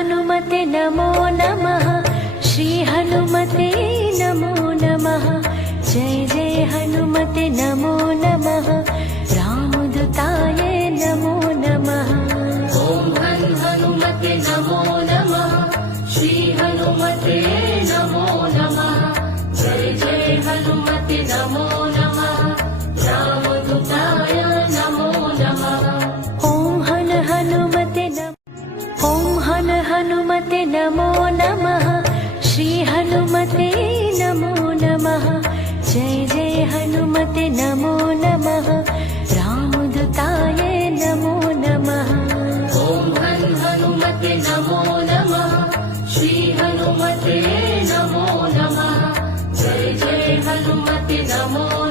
हनुमते नमो नमः। श्री हनुमते नमो नमः। जय जय हनुमते नमो नमः। रामदूताय नमो नमः। ॐ हनुमते नमो नमः। श्री हनुमते नमो नमः। जय जय हनुमते नमो नमः। रामदूताय नमो नमः। ॐ हनुमते नमो नमः। श्री हनुमते नमो नमः। जय जय हनुमते नमो नमः। रामदूताय नमो नमः। ॐ हनुमते नमो नमः। श्री हनुमते नमो नमः। जय जय हनुमते नमो